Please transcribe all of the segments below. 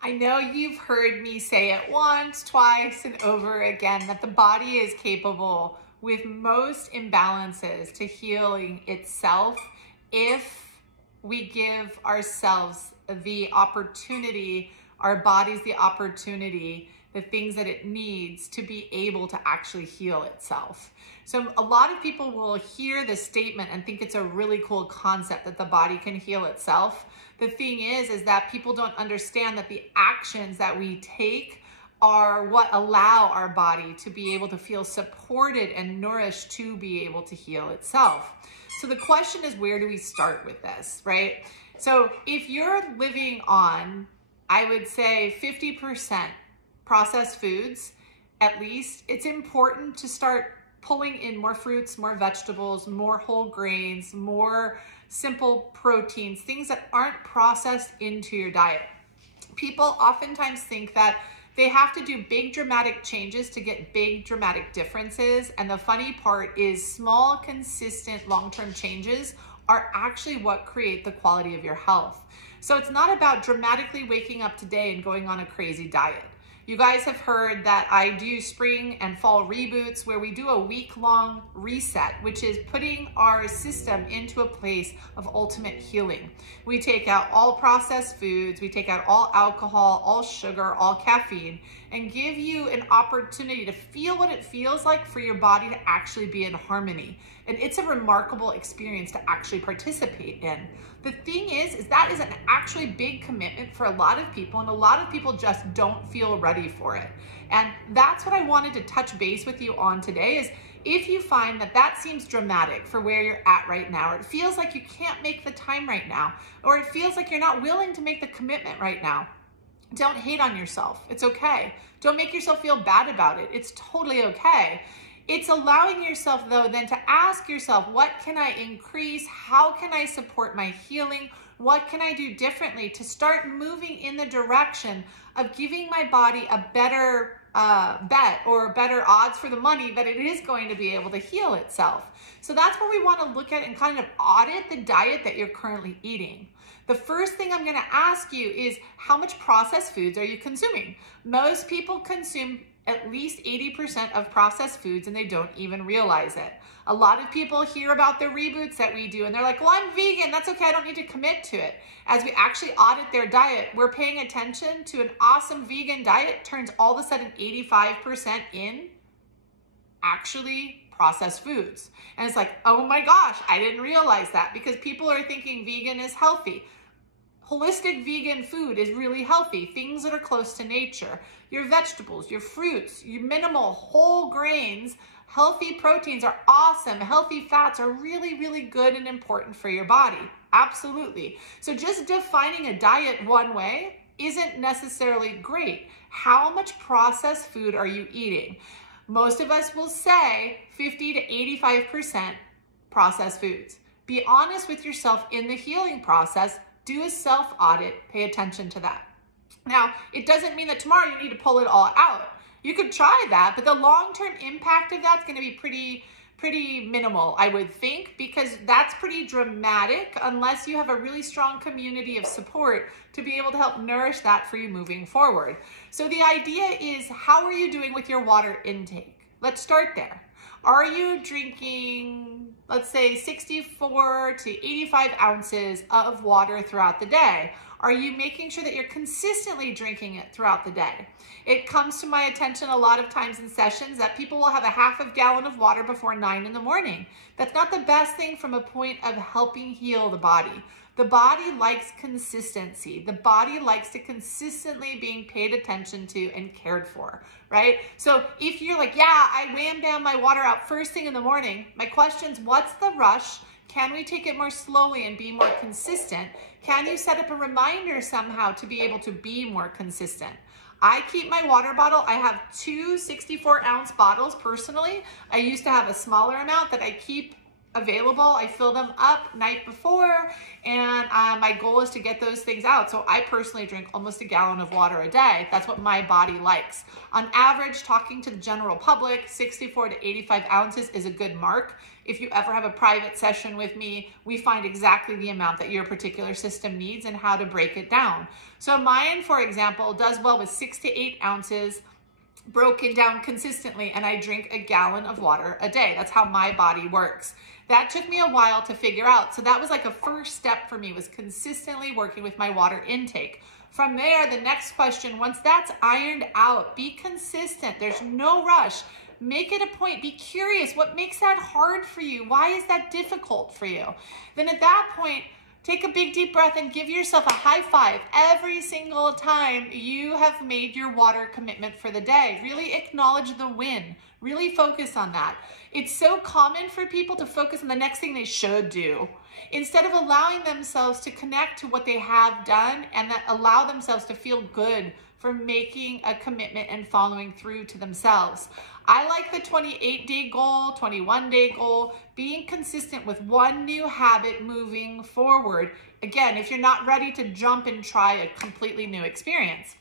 I know you've heard me say it once, twice, and over again that the body is capable with most imbalances to healing itself if we give ourselves the opportunity, our bodies the opportunity, the things that it needs to be able to actually heal itself. So a lot of people will hear this statement and think it's a really cool concept that the body can heal itself. The thing is that people don't understand that the actions that we take are what allow our body to be able to feel supported and nourished to be able to heal itself. So the question is, where do we start with this, right? So if you're living on, I would say 50% processed foods, at least, it's important to start pulling in more fruits, more vegetables, more whole grains, more simple proteins, things that aren't processed into your diet. People oftentimes think that they have to do big dramatic changes to get big dramatic differences. And the funny part is small, consistent, long-term changes are actually what create the quality of your health. So it's not about dramatically waking up today and going on a crazy diet. You guys have heard that I do spring and fall reboots where we do a week-long reset, which is putting our system into a place of ultimate healing. We take out all processed foods, we take out all alcohol, all sugar, all caffeine, and give you an opportunity to feel what it feels like for your body to actually be in harmony. And it's a remarkable experience to actually participate in. The thing is that is an actually big commitment for a lot of people, and a lot of people just don't feel ready for it. And that's what I wanted to touch base with you on today is if you find that that seems dramatic for where you're at right now, or it feels like you can't make the time right now, or it feels like you're not willing to make the commitment right now, don't hate on yourself. It's okay. Don't make yourself feel bad about it. It's totally okay. It's allowing yourself, though, then to ask yourself, what can I increase? How can I support my healing? What can I do differently to start moving in the direction of giving my body a better bet or better odds for the money that it is going to be able to heal itself? So that's where we want to look at and kind of audit the diet that you're currently eating. The first thing I'm going to ask you is, how much processed foods are you consuming? Most people consume at least 80% of processed foods and they don't even realize it. A lot of people hear about the reboots that we do and they're like, well, I'm vegan, that's okay, I don't need to commit to it. As we actually audit their diet, we're paying attention to an awesome vegan diet turns all of a sudden 85% in actually processed foods. And it's like, oh my gosh, I didn't realize that, because people are thinking vegan is healthy. Holistic vegan food is really healthy. Things that are close to nature. Your vegetables, your fruits, your minimal whole grains, healthy proteins are awesome. Healthy fats are really, really good and important for your body. Absolutely. So just defining a diet one way isn't necessarily great. How much processed food are you eating? Most of us will say 50 to 85% processed foods. Be honest with yourself in the healing process. Do a self-audit, pay attention to that. Now, it doesn't mean that tomorrow you need to pull it all out. You could try that, but the long-term impact of that's gonna be pretty minimal, I would think, because that's pretty dramatic unless you have a really strong community of support to be able to help nourish that for you moving forward. So the idea is, how are you doing with your water intake? Let's start there. Are you drinking, let's say, 64 to 85 ounces of water throughout the day? Are you making sure that you're consistently drinking it throughout the day? It comes to my attention a lot of times in sessions that people will have a half a gallon of water before 9 in the morning. That's not the best thing from a point of helping heal the body. The body likes consistency. The body likes to consistently being paid attention to and cared for, right? So if you're like, yeah, I wham down my water out first thing in the morning, my question's, what's the rush? Can we take it more slowly and be more consistent? Can you set up a reminder somehow to be able to be more consistent? I keep my water bottle. I have two 64-ounce bottles personally. I used to have a smaller amount that I keep available, I fill them up night before, and my goal is to get those things out. So I personally drink almost a gallon of water a day. That's what my body likes. On average, talking to the general public, 64 to 85 ounces is a good mark. If you ever have a private session with me, we find exactly the amount that your particular system needs and how to break it down. So mine, for example, does well with 6 to 8 ounces broken down consistently, and I drink a gallon of water a day. That's how my body works. That took me a while to figure out. So that was like a first step for me, was consistently working with my water intake. From there, the next question, once that's ironed out, be consistent. There's no rush. Make it a point. Be curious. What makes that hard for you? Why is that difficult for you? Then at that point, take a big deep breath and give yourself a high five every single time you have made your water commitment for the day. Really acknowledge the win. Really focus on that. It's so common for people to focus on the next thing they should do, instead of allowing themselves to connect to what they have done and that allow themselves to feel good for making a commitment and following through to themselves. I like the 28-day goal, 21-day goal, being consistent with one new habit moving forward. Again, if you're not ready to jump and try a completely new experience.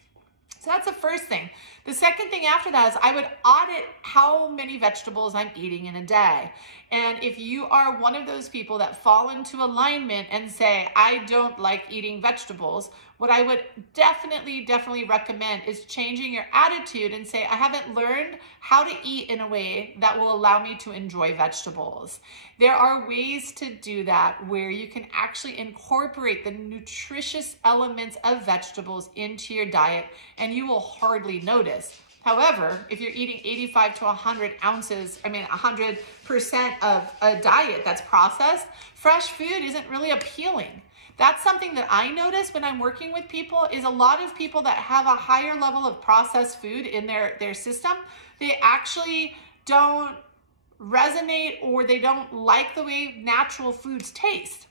So that's the first thing. The second thing after that is I would audit how many vegetables I'm eating in a day. And if you are one of those people that fall into alignment and say, I don't like eating vegetables, what I would definitely recommend is changing your attitude and say, I haven't learned how to eat in a way that will allow me to enjoy vegetables. There are ways to do that where you can actually incorporate the nutritious elements of vegetables into your diet and you will hardly notice. However, if you're eating 85 to 100 ounces, 100% of a diet that's processed, fresh food isn't really appealing. That's something that I notice when I'm working with people, is a lot of people that have a higher level of processed food in their system, they actually don't resonate or they don't like the way natural foods taste.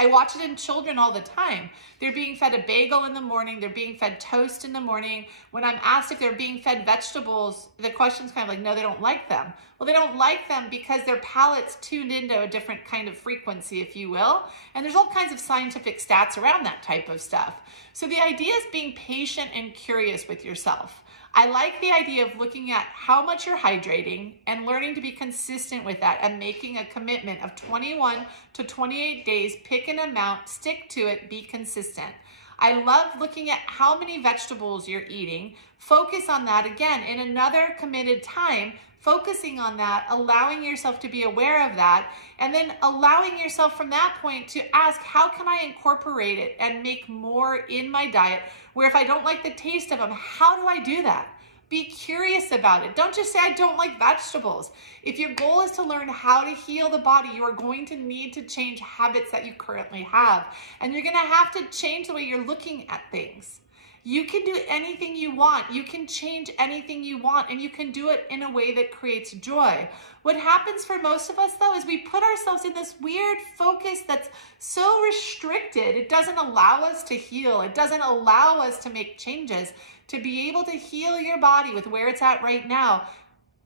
I watch it in children all the time. They're being fed a bagel in the morning. They're being fed toast in the morning. When I'm asked if they're being fed vegetables, the question's kind of like, no, they don't like them. Well, they don't like them because their palate's tuned into a different kind of frequency, if you will. And there's all kinds of scientific stats around that type of stuff. So the idea is being patient and curious with yourself. I like the idea of looking at how much you're hydrating and learning to be consistent with that and making a commitment of 21 to 28 days, pick an amount, stick to it, be consistent. I love looking at how many vegetables you're eating. Focus on that again in another committed time, focusing on that, allowing yourself to be aware of that, and then allowing yourself from that point to ask, how can I incorporate it and make more in my diet where if I don't like the taste of them, how do I do that? Be curious about it. Don't just say, I don't like vegetables. If your goal is to learn how to heal the body, you are going to need to change habits that you currently have. And you're going to have to change the way you're looking at things. You can do anything you want. You can change anything you want, and you can do it in a way that creates joy. What happens for most of us, though, is we put ourselves in this weird focus that's so restricted. It doesn't allow us to heal. It doesn't allow us to make changes. To be able to heal your body with where it's at right now,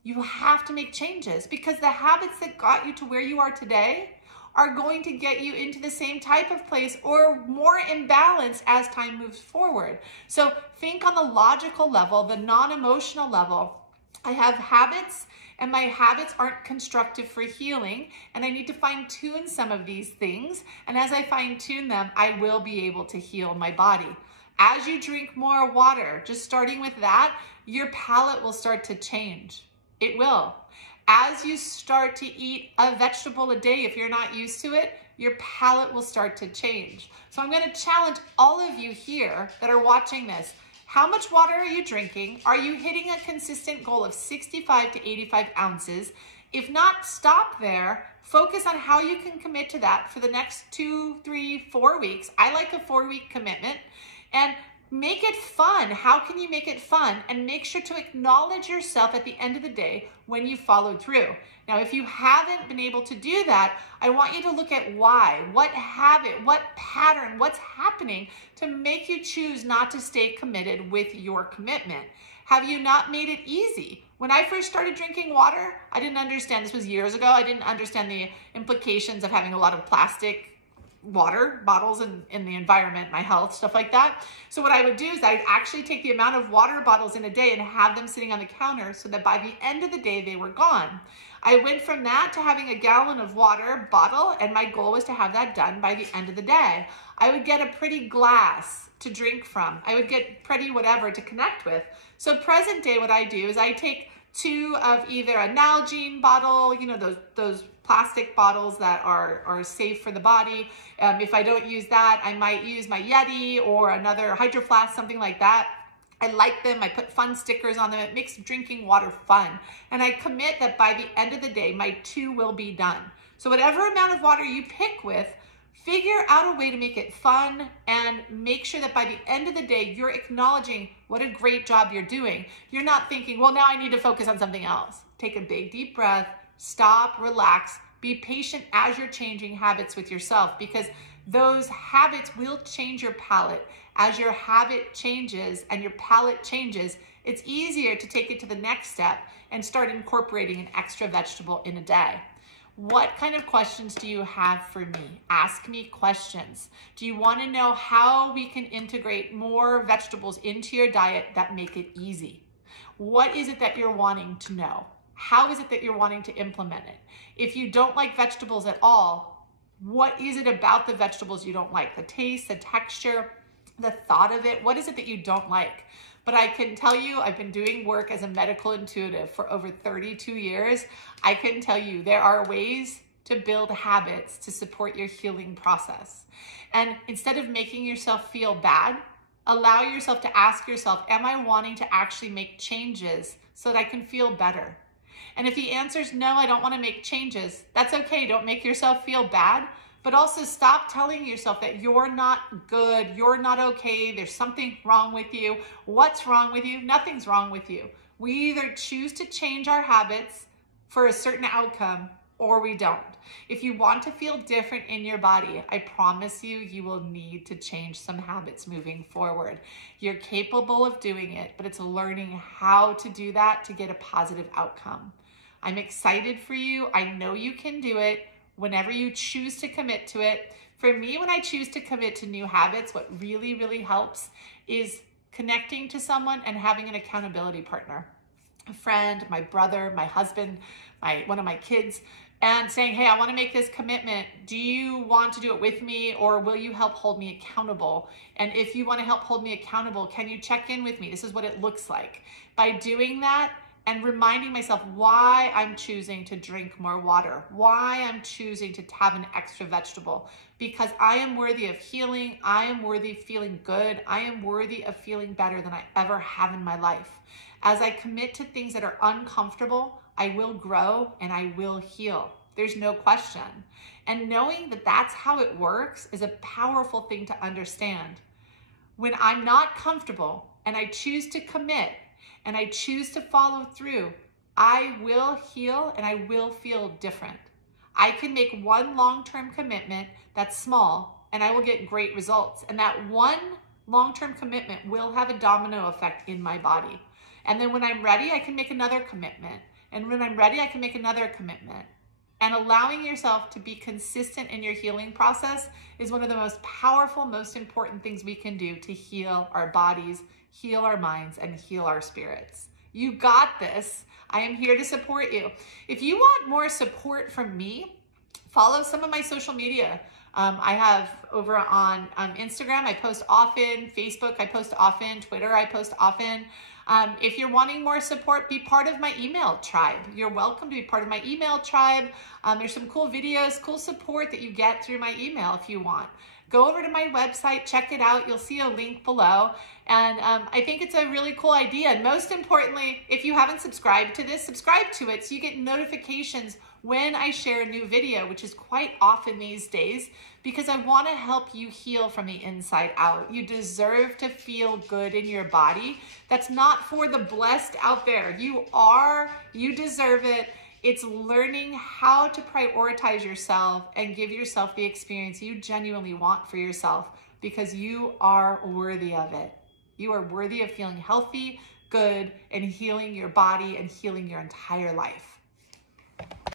you have to make changes, because the habits that got you to where you are today are going to get you into the same type of place or more imbalance as time moves forward. So think on the logical level, the non-emotional level. I have habits, and my habits aren't constructive for healing, and I need to fine-tune some of these things. And as I fine-tune them, I will be able to heal my body. As you drink more water, just starting with that, your palate will start to change. It will. As you start to eat a vegetable a day, if you're not used to it, your palate will start to change. So I'm going to challenge all of you here that are watching this. How much water are you drinking? Are you hitting a consistent goal of 65 to 85 ounces? If not, stop there. Focus on how you can commit to that for the next 2, 3, 4 weeks. I like a 4-week commitment. And Make it fun. How can you make it fun? And make sure to acknowledge yourself at the end of the day when you followed through. Now, if you haven't been able to do that, I want you to look at why, what habit, what pattern, what's happening to make you choose not to stay committed with your commitment. Have you not made it easy? When I first started drinking water, I didn't understand, this was years ago, I didn't understand the implications of having a lot of plastic water bottles in the environment, my health, stuff like that. So what I would do is I'd actually take the amount of water bottles in a day and have them sitting on the counter so that by the end of the day, they were gone. I went from that to having a gallon of water bottle, and my goal was to have that done by the end of the day. I would get a pretty glass to drink from. I would get pretty whatever to connect with. So present day, what I do is I take 2 of either a Nalgene bottle, you know, those plastic bottles that are safe for the body. If I don't use that, I might use my Yeti or another Hydro Flask, something like that. I like them. I put fun stickers on them. It makes drinking water fun. And I commit that by the end of the day, my 2 will be done. So whatever amount of water you pick with, figure out a way to make it fun and make sure that by the end of the day, you're acknowledging what a great job you're doing. You're not thinking, well, now I need to focus on something else. Take a big, deep breath, stop, relax, be patient as you're changing habits with yourself, because those habits will change your palate. As your habit changes and your palate changes, it's easier to take it to the next step and start incorporating an extra vegetable in a day. What kind of questions do you have for me? Ask me questions. Do you want to know how we can integrate more vegetables into your diet that make it easy? What is it that you're wanting to know? How is it that you're wanting to implement it? If you don't like vegetables at all, what is it about the vegetables you don't like? The taste, the texture, the thought of it? What is it that you don't like? But I can tell you, I've been doing work as a medical intuitive for over 32 years. I can tell you there are ways to build habits to support your healing process. And instead of making yourself feel bad, allow yourself to ask yourself, am I wanting to actually make changes so that I can feel better? And if the answer is no, I don't want to make changes, that's okay. Don't make yourself feel bad. But also stop telling yourself that you're not good, you're not okay, there's something wrong with you. What's wrong with you? Nothing's wrong with you. We either choose to change our habits for a certain outcome or we don't. If you want to feel different in your body, I promise you, you will need to change some habits moving forward. You're capable of doing it, but it's learning how to do that to get a positive outcome. I'm excited for you. I know you can do it. Whenever you choose to commit to it. For me, when I choose to commit to new habits, what really, really helps is connecting to someone and having an accountability partner. A friend, my brother, my husband, one of my kids, and saying, hey, I want to make this commitment. Do you want to do it with me, or will you help hold me accountable? And if you want to help hold me accountable, can you check in with me? This is what it looks like. By doing that, and reminding myself why I'm choosing to drink more water, why I'm choosing to have an extra vegetable, because I am worthy of healing, I am worthy of feeling good, I am worthy of feeling better than I ever have in my life. As I commit to things that are uncomfortable, I will grow and I will heal. There's no question. And knowing that that's how it works is a powerful thing to understand. When I'm not comfortable and I choose to commit, and I choose to follow through, I will heal and I will feel different. I can make one long-term commitment that's small and I will get great results. And that one long-term commitment will have a domino effect in my body. And then when I'm ready, I can make another commitment. And when I'm ready, I can make another commitment. And allowing yourself to be consistent in your healing process is one of the most powerful, most important things we can do to heal our bodies, heal our minds, and heal our spirits. You got this. I am here to support you. If you want more support from me, follow some of my social media. I have over on Instagram, I post often, Facebook, I post often, Twitter, I post often. If you're wanting more support, be part of my email tribe. You're welcome to be part of my email tribe. There's some cool videos, cool support that you get through my email if you want. Go over to my website, check it out. You'll see a link below. And I think it's a really cool idea. And most importantly, if you haven't subscribed to this, subscribe to it so you get notifications when I share a new video, which is quite often these days, because I want to help you heal from the inside out. You deserve to feel good in your body. That's not for the blessed out there. You deserve it. It's learning how to prioritize yourself and give yourself the experience you genuinely want for yourself, because you are worthy of it. You are worthy of feeling healthy, good, and healing your body and healing your entire life.